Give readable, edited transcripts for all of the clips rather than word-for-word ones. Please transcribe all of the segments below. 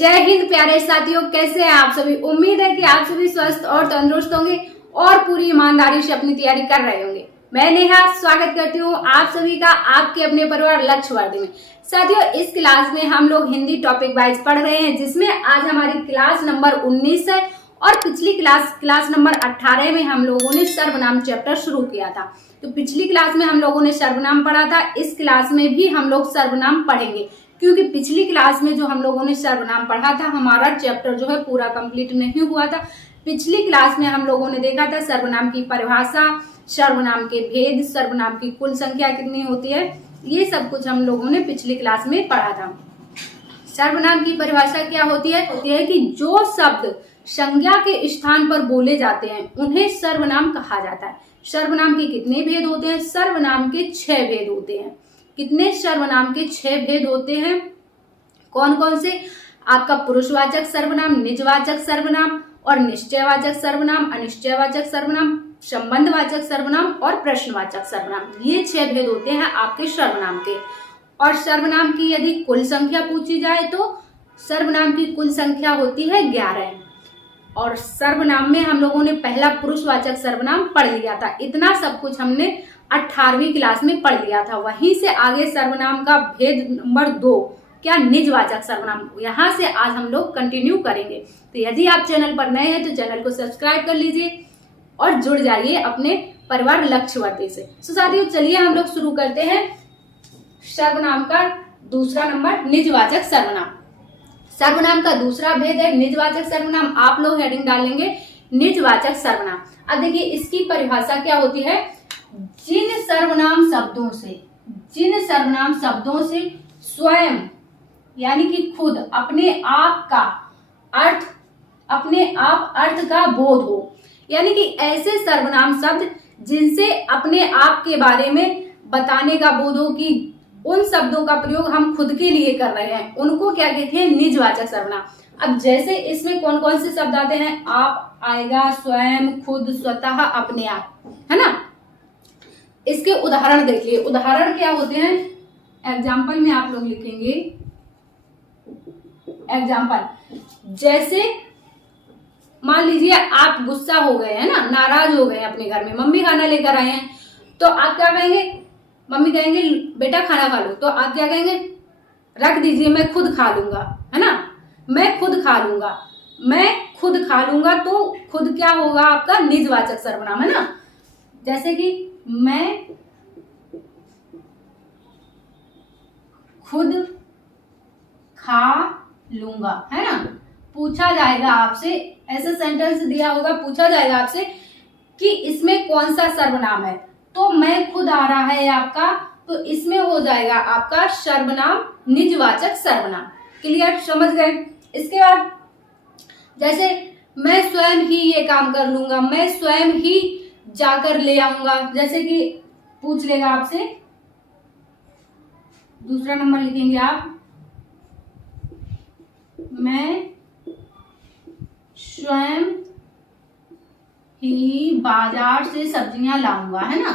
जय हिंद प्यारे साथियों, कैसे हैं आप सभी। उम्मीद है कि आप सभी स्वस्थ और तंदुरुस्त होंगे और पूरी ईमानदारी से अपनी तैयारी कर रहे होंगे। मैं नेहा स्वागत करती हूँ आप सभी का आपके अपने परिवार लक्ष्यवर्धी में। साथियों, इस क्लास में हम लोग हिंदी टॉपिक वाइज पढ़ रहे हैं, जिसमें आज हमारी क्लास नंबर 19 है और पिछली क्लास नंबर 18 में हम लोगों ने सर्वनाम चैप्टर शुरू किया था। तो पिछली क्लास में हम लोगों ने सर्वनाम पढ़ा था, इस क्लास में भी हम लोग सर्वनाम पढ़ेंगे, क्योंकि पिछली क्लास में जो हम लोगों ने सर्वनाम पढ़ा था हमारा चैप्टर जो है पूरा कंप्लीट नहीं हुआ था। पिछली क्लास में हम लोगों ने देखा था सर्वनाम की परिभाषा, सर्वनाम के भेद, सर्वनाम की कुल संख्या कितनी होती है, ये सब कुछ हम लोगों ने पिछली क्लास में पढ़ा था। सर्वनाम की परिभाषा क्या होती है कि जो शब्द संज्ञा के स्थान पर बोले जाते हैं उन्हें सर्वनाम कहा जाता है। सर्वनाम के कितने भेद होते हैं? सर्वनाम के 6 भेद होते हैं। कितने? सर्वनाम के 6 भेद होते हैं। कौन कौन से? आपका पुरुषवाचक सर्वनाम, निजवाचक सर्वनाम और निश्चयवाचक सर्वनाम, अनिश्चयवाचक सर्वनाम, संबंधवाचक सर्वनाम और प्रश्नवाचक सर्वनाम। ये 6 भेद होते हैं आपके सर्वनाम के। और सर्वनाम की यदि कुल संख्या पूछी जाए तो सर्वनाम की कुल संख्या होती है 11। और सर्वनाम में हम लोगों ने पहला पुरुषवाचक सर्वनाम पढ़ लिया था। इतना सब कुछ हमने 18वीं क्लास में पढ़ लिया था। वहीं से आगे सर्वनाम का भेद नंबर 2 क्या? निजवाचक सर्वनाम। यहाँ से आज हम लोग कंटिन्यू करेंगे। तो यदि आप चैनल पर नए हैं तो चैनल को सब्सक्राइब कर लीजिए और जुड़ जाइए अपने परिवार लक्ष्यवर्धी से। तो साथियों, चलिए हम लोग शुरू करते हैं सर्वनाम का दूसरा नंबर, निजवाचक सर्वनाम। सर्वनाम का दूसरा भेद है निजवाचक सर्वनाम। आप लोग हेडिंग डाल लेंगे निजवाचक सर्वनाम। अब देखिए इसकी परिभाषा क्या होती है। जिन सर्वनाम शब्दों से स्वयं यानी कि खुद अपने आप अर्थ का बोध हो, यानी कि ऐसे सर्वनाम शब्द जिनसे अपने आप के बारे में बताने का बोध हो कि उन शब्दों का प्रयोग हम खुद के लिए कर रहे हैं, उनको क्या कहते हैं? निजवाचक सर्वनाम। अब जैसे इसमें कौन कौन से शब्द आते हैं? आप आएगा, स्वयं, खुद, स्वतः, अपने आप, है ना। इसके उदाहरण देखिए। उदाहरण क्या होते हैं? एग्जाम्पल में आप लोग लिखेंगे एग्जाम्पल। जैसे मान लीजिए आप गुस्सा हो गए हैं ना, नाराज हो गए अपने घर में, मम्मी खाना लेकर आए हैं, तो आप क्या कहेंगे? मम्मी कहेंगे बेटा खाना खा लो, तो आप क्या कहेंगे? रख दीजिए, मैं खुद खा लूंगा, है ना। मैं खुद खा लूंगा, तो खुद क्या होगा? आपका निजवाचक सर्वनाम, है ना। जैसे कि मैं खुद खा लूंगा, है ना। पूछा जाएगा आपसे, ऐसा सेंटेंस दिया होगा, पूछा जाएगा आपसे कि इसमें कौन सा सर्वनाम है, तो मैं खुद आ रहा है आपका, तो इसमें हो जाएगा आपका सर्वनाम निजवाचक सर्वनाम। क्लियर? समझ गए। इसके बाद जैसे मैं स्वयं ही ये काम कर लूंगा, मैं स्वयं ही जाकर ले आऊंगा। जैसे कि पूछ लेगा आपसे, दूसरा नंबर लिखेंगे आप, मैं स्वयं ही बाजार से सब्जियां लाऊंगा, है ना।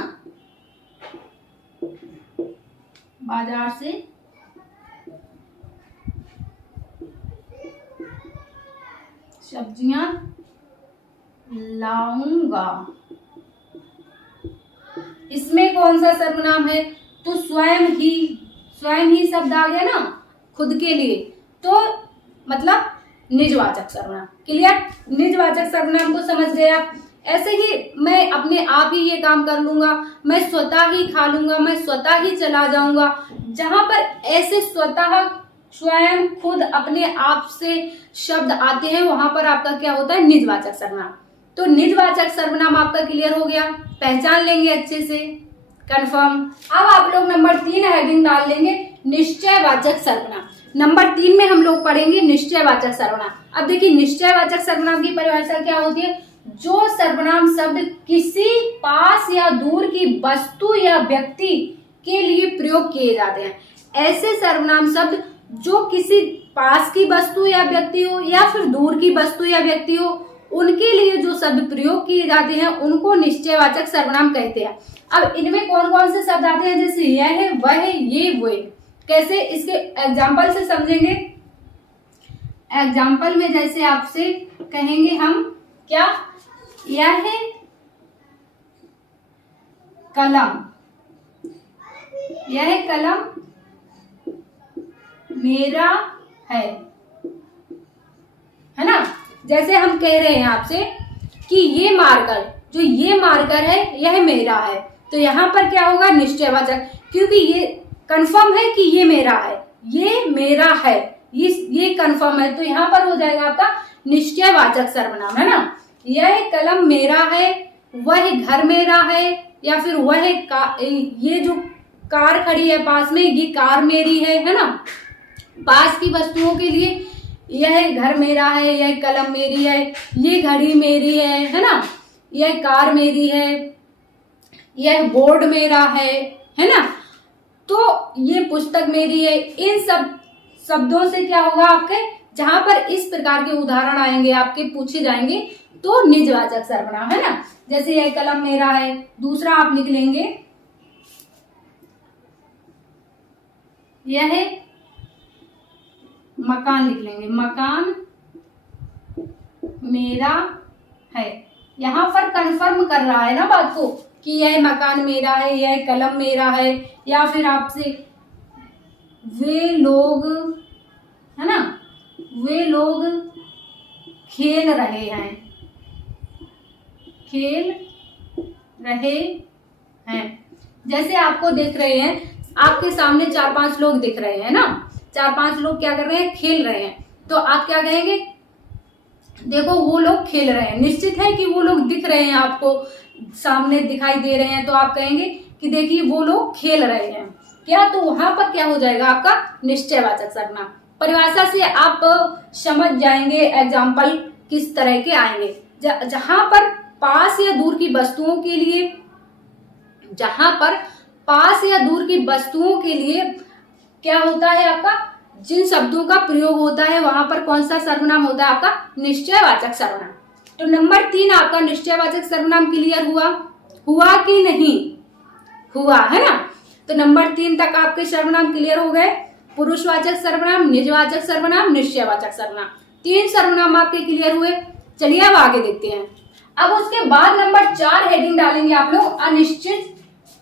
बाजार से सब्जियां लाऊंगा। इसमें कौन सा सर्वनाम है? तो स्वयं ही शब्द आ गया ना, खुद के लिए, तो मतलब निजवाचक सर्वनाम। क्लियर? निजवाचक सर्वनाम को समझ गए आप। ऐसे ही मैं अपने आप ही ये काम कर लूंगा, मैं स्वतः ही खा लूंगा, मैं स्वतः ही चला जाऊंगा। जहां पर ऐसे स्वतः, स्वयं, खुद, अपने आप से शब्द आते हैं वहां पर आपका क्या होता है? निजवाचक सर्वनाम। तो निजवाचक सर्वनाम आपका क्लियर हो गया, पहचान लेंगे अच्छे से, कंफर्म। अब आप लोग नंबर 3 हेडिंग डाल लेंगे निश्चयवाचक सर्वनाम। नंबर 3 में हम लोग पढ़ेंगे निश्चयवाचक सर्वनाम। अब देखिए निश्चयवाचक सर्वनाम की परिभाषा क्या होती है। जो सर्वनाम शब्द किसी पास या दूर की वस्तु या व्यक्ति के लिए प्रयोग किए जाते हैं, ऐसे सर्वनाम शब्द जो किसी पास की वस्तु या व्यक्ति हो या फिर दूर की वस्तु या व्यक्ति हो, उनके लिए जो शब्द प्रयोग किए जाते हैं उनको निश्चयवाचक सर्वनाम कहते हैं। अब इनमें कौन कौन से शब्द आते हैं? जैसे यह है, वह है, ये, वो है। कैसे? इसके एग्जाम्पल से समझेंगे। एग्जाम्पल में जैसे आपसे कहेंगे हम क्या, यह कलम, यह कलम मेरा है ना। जैसे हम कह रहे हैं आपसे कि ये मार्कर, जो ये मार्कर है यह मेरा है, तो यहाँ पर क्या होगा, निश्चयवाचक, क्योंकि ये कंफर्म है कि ये मेरा है, ये मेरा है, ये कंफर्म है, तो यहाँ पर हो जाएगा आपका निश्चयवाचक सर्वनाम, है ना। यह कलम मेरा है, वह घर मेरा है, या फिर वह ये जो कार खड़ी है पास में, ये कार मेरी है ना। पास की वस्तुओं के लिए यह घर मेरा है, यह कलम मेरी है, ये घड़ी मेरी है ना, यह कार मेरी है, यह बोर्ड मेरा है ना, तो ये पुस्तक मेरी है। इन सब शब्दों से क्या होगा आपके, जहां पर इस प्रकार के उदाहरण आएंगे आपके पूछे जाएंगे तो निजवाचक सर्वनाम, है ना। जैसे यह कलम मेरा है, दूसरा आप लिख लेंगे यह मकान, लिख लेंगे मकान मेरा है। यहां पर कंफर्म कर रहा है ना बात को कि यह मकान मेरा है, यह कलम मेरा है, या फिर आपसे वे लोग, है ना, वे लोग खेल रहे हैं, खेल रहे हैं। जैसे आपको देख रहे हैं, आपके सामने 4-5 लोग दिख रहे हैं ना, 4-5 लोग क्या कर रहे हैं, खेल रहे हैं, तो आप क्या कहेंगे, देखो वो लोग खेल रहे हैं, निश्चित है कि वो लोग दिख रहे हैं, आपको सामने दिखाई दे रहे हैं, तो आप कहेंगे कि देखिए वो लोग खेल रहे हैं, क्या, तो वहां पर क्या हो जाएगा आपका निश्चयवाचक सर्वनाम। परिभाषा से आप समझ जाएंगे एग्जाम्पल किस तरह के आएंगे। जहां पर पास या दूर की वस्तुओं के लिए, जहां पर पास या दूर की वस्तुओं के लिए क्या होता है आपका, जिन शब्दों का प्रयोग होता है वहां पर कौन सा सर्वनाम होता है आपका, निश्चयवाचक सर्वनाम। तो नंबर 3 आपका निश्चयवाचक सर्वनाम क्लियर हुआ कि नहीं हुआ, है ना। तो नंबर 3 तक आपके सर्वनाम क्लियर हो गए, पुरुषवाचक सर्वनाम, निजवाचक सर्वनाम, निश्चयवाचक सर्वनाम, 3 सर्वनाम आपके क्लियर हुए। चलिए अब आगे देखते हैं। अब उसके बाद नंबर 4 हेडिंग डालेंगे आप लोग,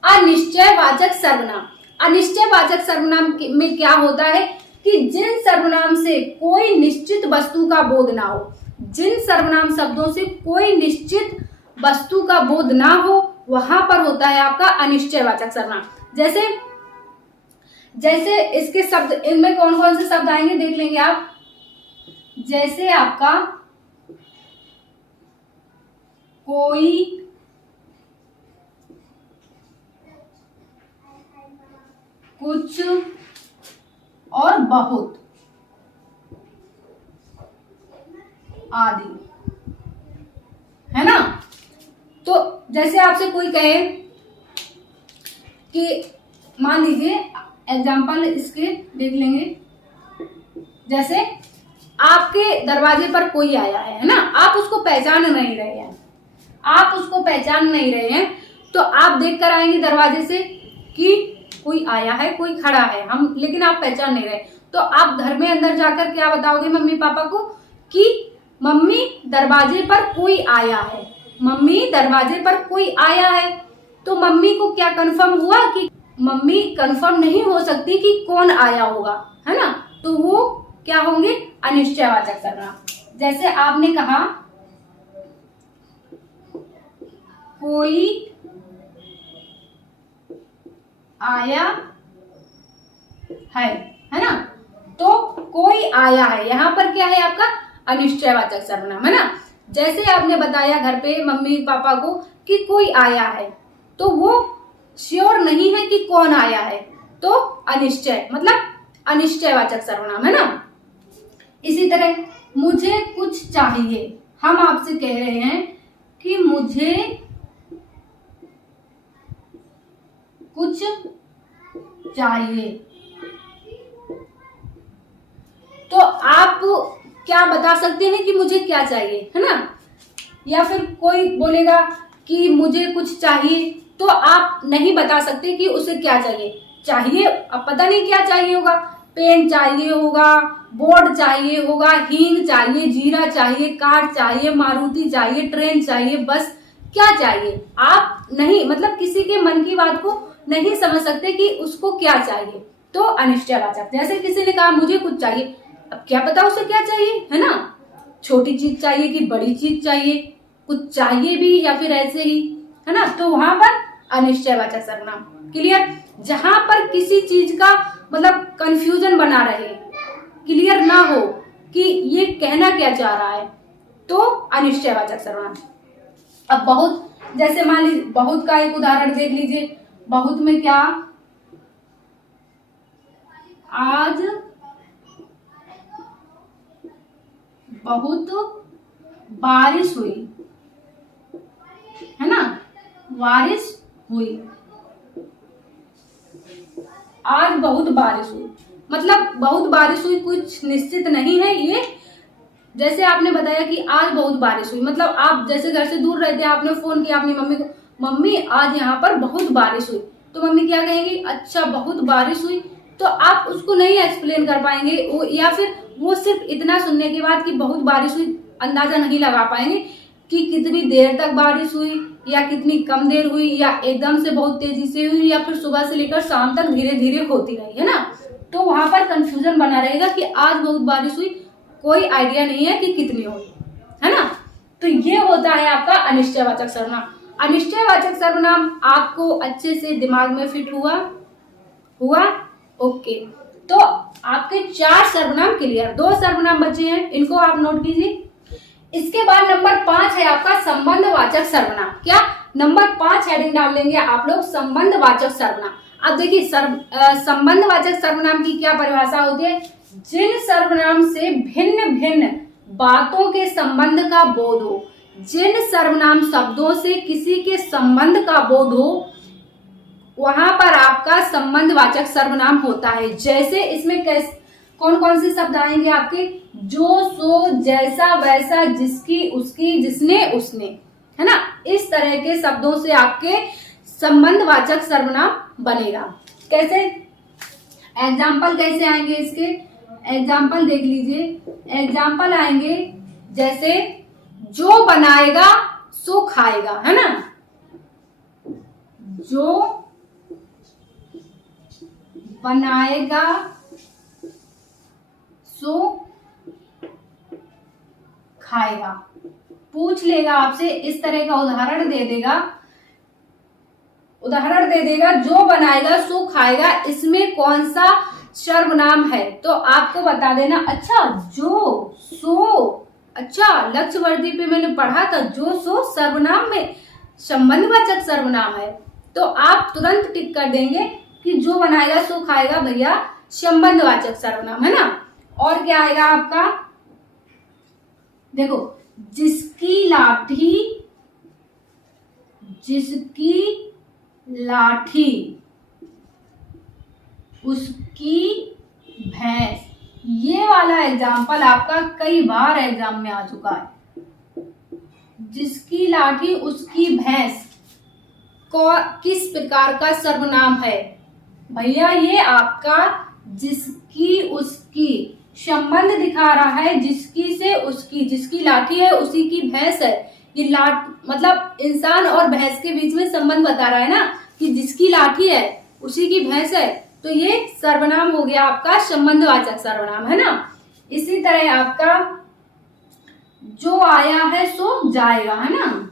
अनिश्चयवाचक सर्वनाम। अनिश्चयवाचक सर्वनाम में क्या होता है कि जिन सर्वनाम से कोई निश्चित वस्तु का बोध ना हो, जिन सर्वनाम शब्दों से कोई निश्चित वस्तु का बोध ना हो, वहां पर होता है आपका अनिश्चयवाचक सर्वनाम। जैसे इसके शब्द, इनमें कौन कौन से शब्द आएंगे देख लेंगे आप। जैसे आपका कोई, कुछ और बहुत आदि, है ना। तो जैसे आपसे कोई कहे कि, मान लीजिए एग्जाम्पल इसके देख लेंगे, जैसे आपके दरवाजे पर कोई आया है ना, आप उसको पहचान नहीं रहे हैं, आप उसको पहचान नहीं रहे हैं, तो आप देख कर आएंगे दरवाजे से कि कोई आया है, कोई खड़ा है, हम, लेकिन आप पहचान नहीं रहे, तो आप घर में अंदर जाकर क्या बताओगे मम्मी पापा को कि मम्मी दरवाजे पर कोई आया है, मम्मी दरवाजे पर कोई आया है। तो मम्मी को क्या कंफर्म हुआ कि, मम्मी कंफर्म नहीं हो सकती कि कौन आया होगा, है ना, तो वो क्या होंगे अनिश्चयवाचक सर्वनाम। जैसे आपने कहा कोई आया है ना, तो कोई आया है, यहां पर क्या है आपका अनिश्चयवाचक सर्वनाम, है ना। जैसे आपने बताया घर पे मम्मी पापा को कि कोई आया है, तो वो श्योर नहीं है कि कौन आया है, तो अनिश्चय मतलब अनिश्चयवाचक सर्वनाम, है ना। इसी तरह मुझे कुछ चाहिए, हम आपसे कह रहे हैं कि मुझे कुछ चाहिए, तो आप क्या बता सकते हैं कि मुझे क्या चाहिए, है ना। या फिर कोई बोलेगा कि मुझे कुछ चाहिए, तो आप नहीं बता सकते कि उसे क्या चाहिए, अब पता नहीं क्या चाहिए होगा, पेन चाहिए होगा, बोर्ड चाहिए होगा, हींग चाहिए, जीरा चाहिए, कार चाहिए, मारुति चाहिए, ट्रेन चाहिए, बस क्या चाहिए आप नहीं, मतलब किसी के मन की बात को नहीं समझ सकते कि उसको क्या चाहिए, तो अनिश्चयवाचक। जैसे किसी ने कहा मुझे कुछ चाहिए, अब क्या पता उसे क्या चाहिए, है ना, छोटी चीज चाहिए कि बड़ी चीज चाहिए, कुछ चाहिए भी या फिर ऐसे ही, है ना, तो वहां पर अनिश्चयवाचक सर्वनाम। क्लियर? जहां पर किसी चीज का मतलब कंफ्यूजन बना रहे, क्लियर ना हो कि ये कहना क्या चाह रहा है, तो अनिश्चयवाचक सर्वनाम। अब बहुत, जैसे मान लीजिए बहुत का एक उदाहरण देख लीजिए, बहुत में क्या, आज बहुत बारिश हुई, है ना, बारिश हुई, आज बहुत बारिश हुई, मतलब बहुत बारिश हुई कुछ निश्चित नहीं है ये। जैसे आपने बताया कि आज बहुत बारिश हुई, मतलब आप जैसे घर से दूर रहते हैं, आपने फोन किया अपनी मम्मी को, मम्मी आज यहाँ पर बहुत बारिश हुई, तो मम्मी क्या कहेंगी, अच्छा बहुत बारिश हुई, तो आप उसको नहीं एक्सप्लेन कर पाएंगे, या फिर वो सिर्फ इतना सुनने के बाद कि बहुत बारिश हुई अंदाजा नहीं लगा पाएंगे कि कितनी देर तक बारिश हुई, या कितनी कम देर हुई, या एकदम से बहुत तेजी से हुई, या फिर सुबह से लेकर शाम तक धीरे धीरे होती रही, है ना, तो वहां पर कंफ्यूजन बना रहेगा कि आज बहुत बारिश हुई, कोई आइडिया नहीं है कि कितनी हुई, है ना। तो ये होता है आपका अनिश्चयवाचक सर्वनाम। अनिश्चयवाचक सर्वनाम आपको अच्छे से दिमाग में फिट हुआ? ओके, तो आपके 4 सर्वनाम क्लियर, 2 सर्वनाम बचे हैं, इनको आप नोट कीजिए। इसके बाद नंबर 5 है आपका संबंधवाचक सर्वनाम। क्या? नंबर 5 हेडिंग डाल लेंगे आप लोग, संबंधवाचक सर्वनाम। अब देखिए संबंधवाचक सर्वनाम की क्या परिभाषा होती है, जिन सर्वनाम से भिन्न भिन्न बातों के संबंध का बोध हो, जिन सर्वनाम शब्दों से किसी के संबंध का बोध हो, वहां पर आपका संबंधवाचक सर्वनाम होता है। जैसे इसमें कौन कौन से शब्द आएंगे आपके, जो, सो, जैसा, वैसा, जिसकी, उसकी, जिसने, उसने, है ना, इस तरह के शब्दों से आपके संबंधवाचक सर्वनाम बनेगा। कैसे? एग्जाम्पल कैसे आएंगे इसके, एग्जाम्पल देख लीजिए। एग्जाम्पल आएंगे जैसे जो बनाएगा सो खाएगा, है ना, जो बनाएगा सो खाएगा। पूछ लेगा आपसे, इस तरह का उदाहरण दे देगा, जो बनाएगा सो खाएगा, इसमें कौन सा सर्वनाम है, तो आपको बता देना। अच्छा, जो, सो, अच्छा लक्ष्य वर्दी पे मैंने पढ़ा था, जो, सो सर्वनाम में संबंधवाचक सर्वनाम है, तो आप तुरंत टिक कर देंगे कि जो बनाएगा सो खाएगा भैया संबंधवाचक सर्वनाम, है ना। और क्या आएगा आपका, देखो, जिसकी लाठी उसकी भैंस, ये वाला एग्जाम्पल आपका कई बार एग्जाम में आ चुका है। जिसकी लाठी उसकी भैंस को किस प्रकार का सर्वनाम है भैया, ये आपका जिसकी उसकी संबंध दिखा रहा है, जिसकी से उसकी, जिसकी लाठी है उसी की भैंस है, ये मतलब इंसान और भैंस के बीच में संबंध बता रहा है ना, कि जिसकी लाठी है उसी की भैंस है, तो ये सर्वनाम हो गया आपका संबंधवाचक सर्वनाम, है ना। इसी तरह आपका जो आया है सो जाएगा, है ना,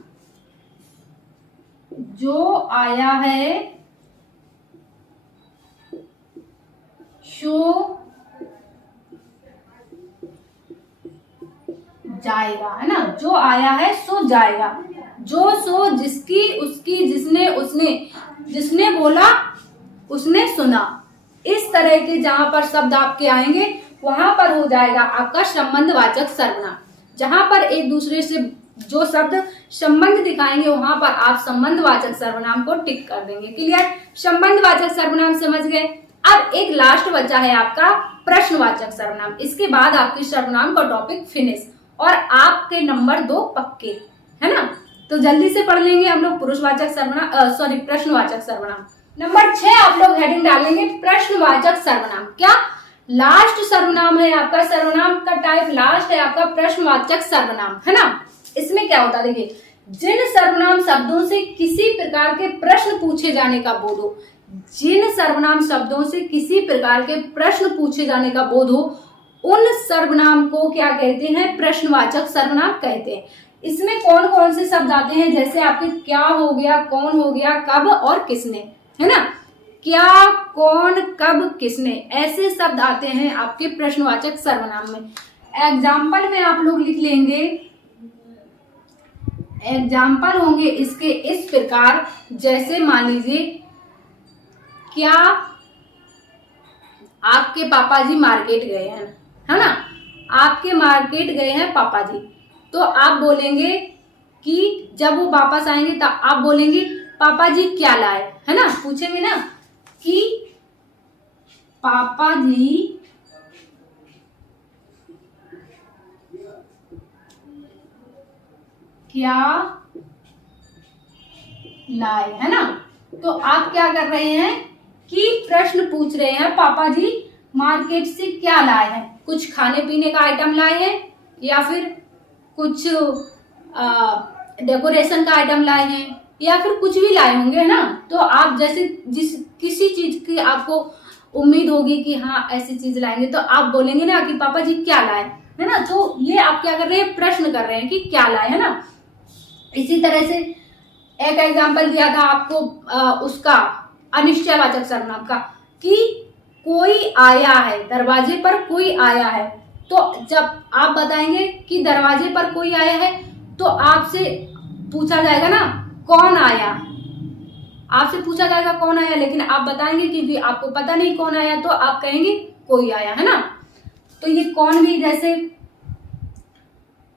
जो आया है सो जाएगा, है ना, जो आया है सो जाएगा। जो, सो, जिसकी, उसकी, जिसने, उसने, जिसने बोला उसने सुना, इस तरह के जहां पर शब्द आपके आएंगे वहां पर हो जाएगा आपका संबंधवाचक सर्वनाम। जहां पर एक दूसरे से जो शब्द संबंध दिखाएंगे वहां पर आप संबंधवाचक सर्वनाम को टिक कर देंगे। क्लियर? संबंधवाचक सर्वनाम समझ गए। अब एक लास्ट बचा है आपका प्रश्नवाचक सर्वनाम, इसके बाद आपकी सर्वनाम का टॉपिक फिनिश और आपके नंबर 2 पक्के, है ना। तो जल्दी से पढ़ लेंगे हम लोग पुरुषवाचक सर्वनाम, प्रश्नवाचक सर्वनाम। नंबर 6 आप लोग हेडिंग डालेंगे प्रश्नवाचक सर्वनाम। क्या? लास्ट सर्वनाम है आपका, सर्वनाम का टाइप लास्ट है आपका प्रश्नवाचक सर्वनाम, है ना। इसमें क्या होता है देखिए, जिन सर्वनाम शब्दों से किसी प्रकार के प्रश्न पूछे जाने का बोध हो, जिन सर्वनाम शब्दों से किसी प्रकार के प्रश्न पूछे जाने का बोध हो, उन सर्वनाम को क्या कहते हैं, प्रश्नवाचक सर्वनाम कहते हैं। इसमें कौन कौन से शब्द आते हैं, जैसे आपके क्या हो गया, कौन हो गया, कब और किसने, है ना। क्या, कौन, कब, किसने, ऐसे शब्द आते हैं आपके प्रश्नवाचक सर्वनाम में। एग्जाम्पल में आप लोग लिख लेंगे, एग्जाम्पल होंगे इसके इस प्रकार, जैसे मान लीजिए क्या आपके पापा जी मार्केट गए हैं, है ना, आपके मार्केट गए हैं पापा जी, तो आप बोलेंगे कि जब वो वापस आएंगे तब आप बोलेंगे पापा जी क्या लाए, है ना, पूछेंगे ना कि पापा जी क्या लाए, है ना। तो आप क्या कर रहे हैं कि प्रश्न पूछ रहे हैं, पापा जी मार्केट से क्या लाए हैं, कुछ खाने पीने का आइटम लाए हैं या फिर कुछ डेकोरेशन का आइटम लाए हैं या फिर कुछ भी लाए होंगे, है ना। तो आप जैसे जिस किसी चीज की आपको उम्मीद होगी कि हाँ ऐसी चीज लाएंगे, तो आप बोलेंगे ना कि पापा जी क्या लाए, है ना। तो ये आप क्या कर रहे हैं, प्रश्न कर रहे हैं कि क्या लाए, है ना। इसी तरह से एक एग्जाम्पल दिया था आपको उसका अनिश्चयवाचक सर्वनाम का, कि कोई आया है, दरवाजे पर कोई आया है, तो जब आप बताएंगे कि दरवाजे पर कोई आया है, तो आपसे पूछा जाएगा ना कौन आया, आपसे पूछा जाएगा कौन आया, लेकिन आप बताएंगे क्योंकि आपको पता नहीं कौन आया, तो आप कहेंगे कोई आया, है ना। तो ये कौन भी जैसे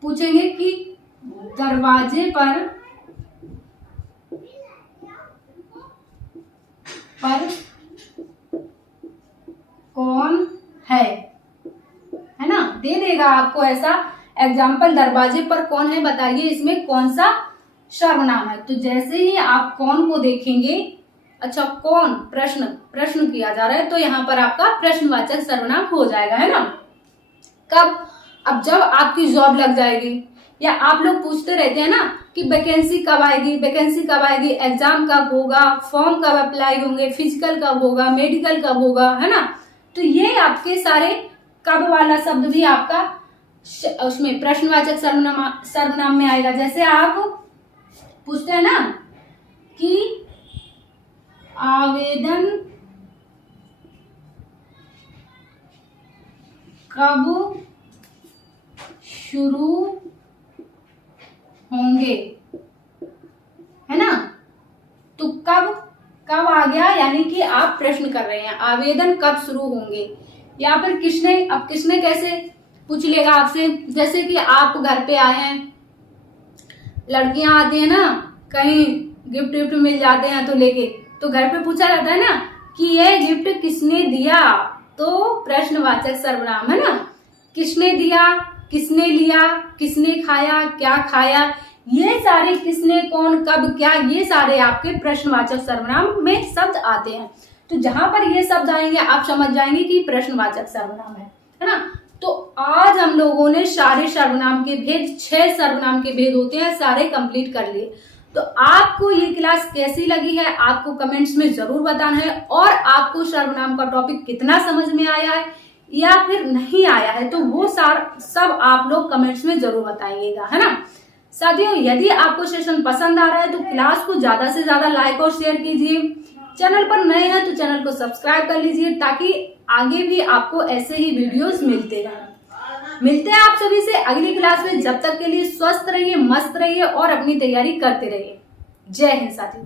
पूछेंगे कि दरवाजे पर कौन है ना, दे देगा आपको ऐसा एग्जाम्पल, दरवाजे पर कौन है, बताइए इसमें कौन सा सर्वनाम है। तो जैसे ही आप कौन को देखेंगे, अच्छा कौन प्रश्न किया जा रहा है, तो यहाँ पर आपका प्रश्नवाचक सर्वनाम हो जाएगा, है ना। कब, अब जब आपकी जॉब लग जाएगी, या आप लोग पूछते रहते हैं ना कि वैकेंसी कब आएगी, वैकेंसी कब आएगी, एग्जाम कब होगा, फॉर्म कब अप्लाई होंगे, फिजिकल कब होगा, मेडिकल कब होगा, है ना। तो ये आपके सारे कब वाला शब्द भी आपका उसमें प्रश्नवाचक सर्वनाम में आएगा। जैसे आप पूछते हैं ना कि आवेदन कब शुरू होंगे, है ना। तो कब आ गया, यानी कि आप प्रश्न कर रहे हैं, आवेदन कब शुरू होंगे, या फिर किसने, अब किसने कैसे पूछ लेगा आपसे, जैसे कि आप घर पे आए हैं, लड़कियां आती है ना, कहीं गिफ्ट विफ्ट मिल जाते हैं तो लेके, तो घर पे पूछा जाता है ना कि ये गिफ्ट किसने दिया, तो प्रश्नवाचक सर्वनाम, है ना। किसने दिया, किसने लिया, किसने खाया, क्या खाया, ये सारे किसने, कौन, कब, क्या, ये सारे आपके प्रश्नवाचक सर्वनाम में शब्द आते हैं। तो जहां पर ये शब्द आएंगे आप समझ जाएंगे कि प्रश्नवाचक सर्वनाम है ना। तो आज हम लोगों ने सारे सर्वनाम के भेद, 6 सर्वनाम के भेद होते हैं, सारे कंप्लीट कर लिए। तो आपको ये क्लास कैसी लगी है आपको कमेंट्स में जरूर बताना है, और आपको सर्वनाम का टॉपिक कितना समझ में आया है या फिर नहीं आया है, तो वो सब आप लोग कमेंट्स में जरूर बताइएगा, है ना। साथियों, यदि आपको सेशन पसंद आ रहा है तो क्लास को ज्यादा से ज्यादा लाइक और शेयर कीजिए। चैनल पर नए हैं तो चैनल को सब्सक्राइब कर लीजिए, ताकि आगे भी आपको ऐसे ही वीडियोस मिलते रहें। मिलते हैं आप सभी से अगली क्लास में, जब तक के लिए स्वस्थ रहिए, मस्त रहिए और अपनी तैयारी करते रहिए। जय हिंद साथियों।